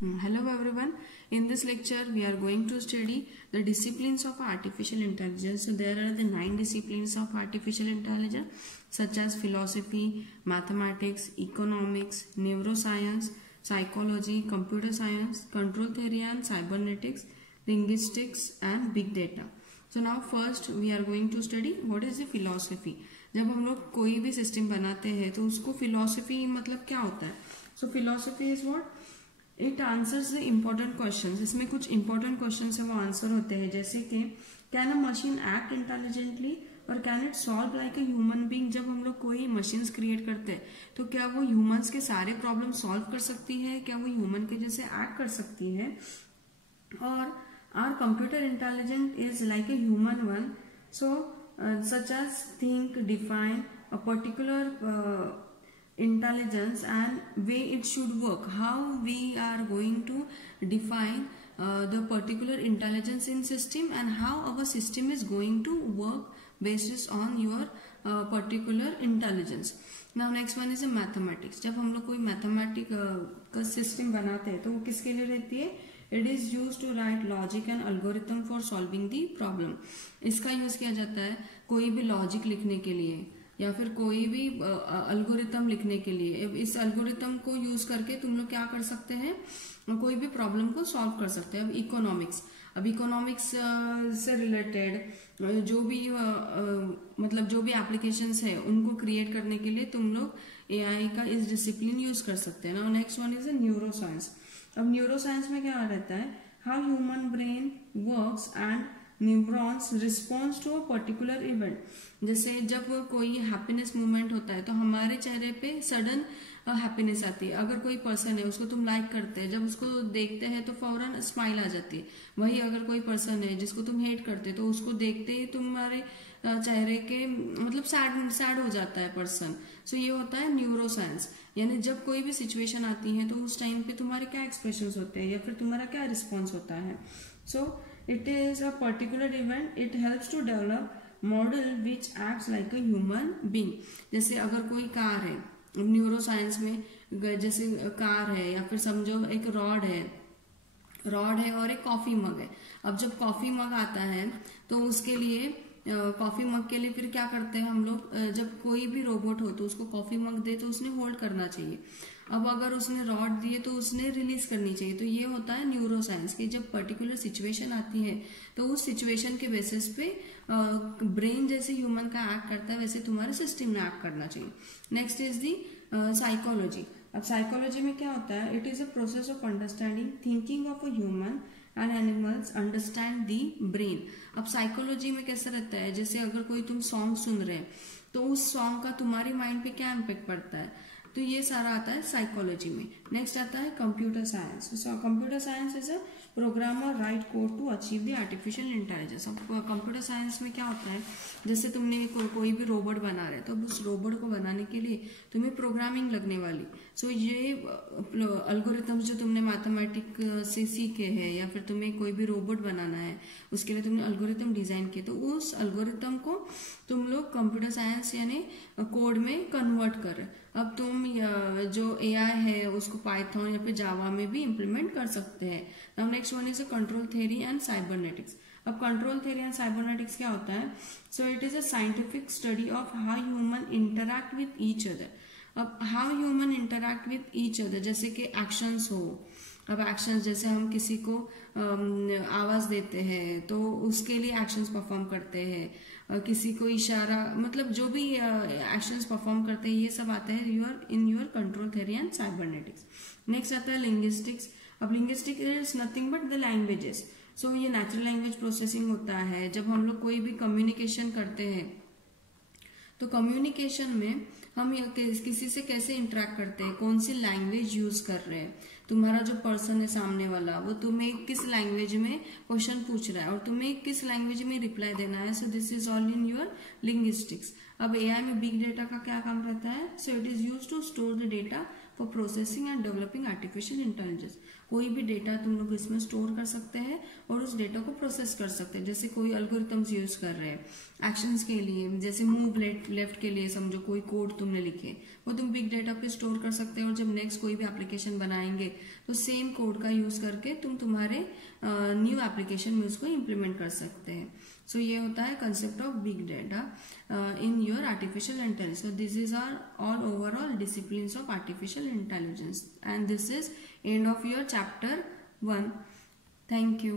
Hello everyone. In this lecture we are going to study the disciplines of artificial intelligence. So there are the 9 disciplines of artificial intelligence such as philosophy, mathematics, economics, neuroscience, psychology, computer science, control theory and cybernetics, linguistics and big data. So now first we are going to study what is the philosophy. जब हम लोग कोई भी system बनाते हैं तो उसको philosophy मतलब क्या होता है. So philosophy is what it answers the important questions. इसमें कुछ इंपॉर्टेंट क्वेश्चंस है वो आंसर होते हैं, जैसे कि can a machine act intelligently और can it solve like a human being. जब हम लोग कोई मशीन्स क्रिएट करते हैं तो क्या वो ह्यूमंस के सारे प्रॉब्लम सॉल्व कर सकती है, क्या वो ह्यूमन के जैसे एक्ट कर सकती है. और are computer intelligent is like a human one. So such as think, define a particular intelligence and way it should work. How we are going to define the particular intelligence in system and how our system is going to work based on your particular intelligence. Now next one is a mathematics. जब हम लोग कोई mathematic का system बनाते हैं तो वो किसके लिए रहती है. It is used to write logic and algorithm for solving the problem. इसका यूज किया जाता है कोई भी लॉजिक लिखने के लिए या फिर कोई भी अल्गोरिथम लिखने के लिए. इस अल्गोरिथम को यूज करके तुम लोग क्या कर सकते हैं, कोई भी प्रॉब्लम को सॉल्व कर सकते हैं. अब इकोनॉमिक्स से रिलेटेड जो भी मतलब जो भी एप्लीकेशंस है उनको क्रिएट करने के लिए तुम लोग एआई का इस डिसिप्लिन यूज कर सकते हैं. Now next one is a neuroscience. अब न्यूरोसाइंस में क्या रहता है, how human brain works and neurons response to a particular event. जैसे जब कोई हैप्पीनेस मूवमेंट होता है तो हमारे चेहरे पे सडन हैप्पीनेस आती है. अगर कोई पर्सन है उसको तुम लाइक करते हैं, जब उसको देखते हैं तो फौरन स्माइल आ जाती है. वही अगर कोई पर्सन है जिसको तुम हेट करते तो उसको देखते ही तुम्हारे चेहरे के मतलब सैड हो जाता है पर्सन. सो ये होता है न्यूरोसाइंस. यानी जब कोई भी सिचुएशन आती है तो उस टाइम पे तुम्हारे क्या एक्सप्रेशंस होते हैं या फिर तुम्हारा क्या रिस्पॉन्स होता है. So it is a particular event. It helps to develop model which acts like a human being. जैसे अगर कोई कार है न्यूरोसाइंस में, जैसे कार है या फिर समझो एक रॉड है और एक कॉफी मग है. अब जब कॉफी मग आता है तो उसके लिए कॉफी मग के लिए फिर क्या करते हैं हम लोग, जब कोई भी रोबोट हो तो उसको कॉफी मग दे तो उसने होल्ड करना चाहिए. अब अगर उसने रॉड दिए तो उसने रिलीज करनी चाहिए. तो ये होता है न्यूरोसाइंस की जब पर्टिकुलर सिचुएशन आती है तो उस सिचुएशन के बेसिस पे ब्रेन जैसे ह्यूमन का एक्ट करता है वैसे तुम्हारे सिस्टम में एक्ट करना चाहिए. Next is the psychology. अब साइकोलॉजी में क्या होता है, it is a process of understanding thinking of a human and animals understand the brain. अब साइकोलॉजी में कैसा रहता है, जैसे अगर कोई तुम सॉन्ग सुन रहे हैं तो उस सॉन्ग का तुम्हारी माइंड पे क्या इम्पेक्ट पड़ता है, तो ये सारा आता है साइकोलॉजी में. नेक्स्ट आता है computer science. Computer science is a programmer write code to achieve the artificial intelligence. अब कंप्यूटर साइंस में क्या होता है, जैसे तुमने कोई भी रोबोट बना रहे तो उस रोबोट को बनाने के लिए तुम्हें प्रोग्रामिंग लगने वाली. सो ये अल्गोरिथम्स जो तुमने मैथमेटिक से सीखे हैं या फिर तुम्हें कोई भी रोबोट बनाना है उसके लिए तुमने अल्गोरिथम डिजाइन किए तो उस अल्गोरिथम को तुम लोग कंप्यूटर साइंस यानी कोड में कन्वर्ट कर. अब तुम जो एआई है उसको पाइथन या फिर जावा में भी इम्प्लीमेंट कर सकते हैं. Now next one is a control theory and cybernetics. अब कंट्रोल थ्योरी एंड साइबरनेटिक्स क्या होता है, so it is a scientific study of how human interact with each other. अब how human interact with each other, जैसे कि actions हो. अब actions जैसे हम किसी को आवाज देते हैं तो उसके लिए एक्शंस परफॉर्म करते हैं, किसी को इशारा मतलब जो भी एक्शंस परफॉर्म करते हैं ये सब आता है in your control theory and cybernetics. Next आता है लिंग्विस्टिक्स. अब linguistics is nothing but the languages. So ये नेचुरल लैंग्वेज प्रोसेसिंग होता है. जब हम लोग कोई भी कम्युनिकेशन करते हैं तो कम्युनिकेशन में हम किसी से कैसे इंटरेक्ट करते हैं, कौन सी लैंग्वेज यूज कर रहे हैं. तुम्हारा जो पर्सन है सामने वाला वो तुम्हें किस लैंग्वेज में क्वेश्चन पूछ रहा है और तुम्हें किस लैंग्वेज में रिप्लाई देना है. So this is all in your linguistics. अब एआई में बिग डेटा का क्या काम रहता है, so it is use to store the data for processing and developing artificial intelligence. कोई भी डेटा तुम लोग इसमें स्टोर कर सकते हैं और उस डेटा को प्रोसेस कर सकते हैं। जैसे कोई अल्गोरिथम्स यूज कर रहे हैं एक्शंस के लिए, जैसे मूव लेफ्ट के लिए समझो कोई कोड तुमने लिखे, वो तुम बिग डेटा पे स्टोर कर सकते हो और जब नेक्स्ट कोई भी एप्लीकेशन बनाएंगे तो सेम कोड का यूज करके तुम तुम्हारे न्यू एप्लीकेशन में उसको इम्प्लीमेंट कर सकते हैं। सो ये होता है concept of big data in your artificial intelligence. So this is are all overall disciplines of artificial intelligence and this is end of your chapter 1. Thank you.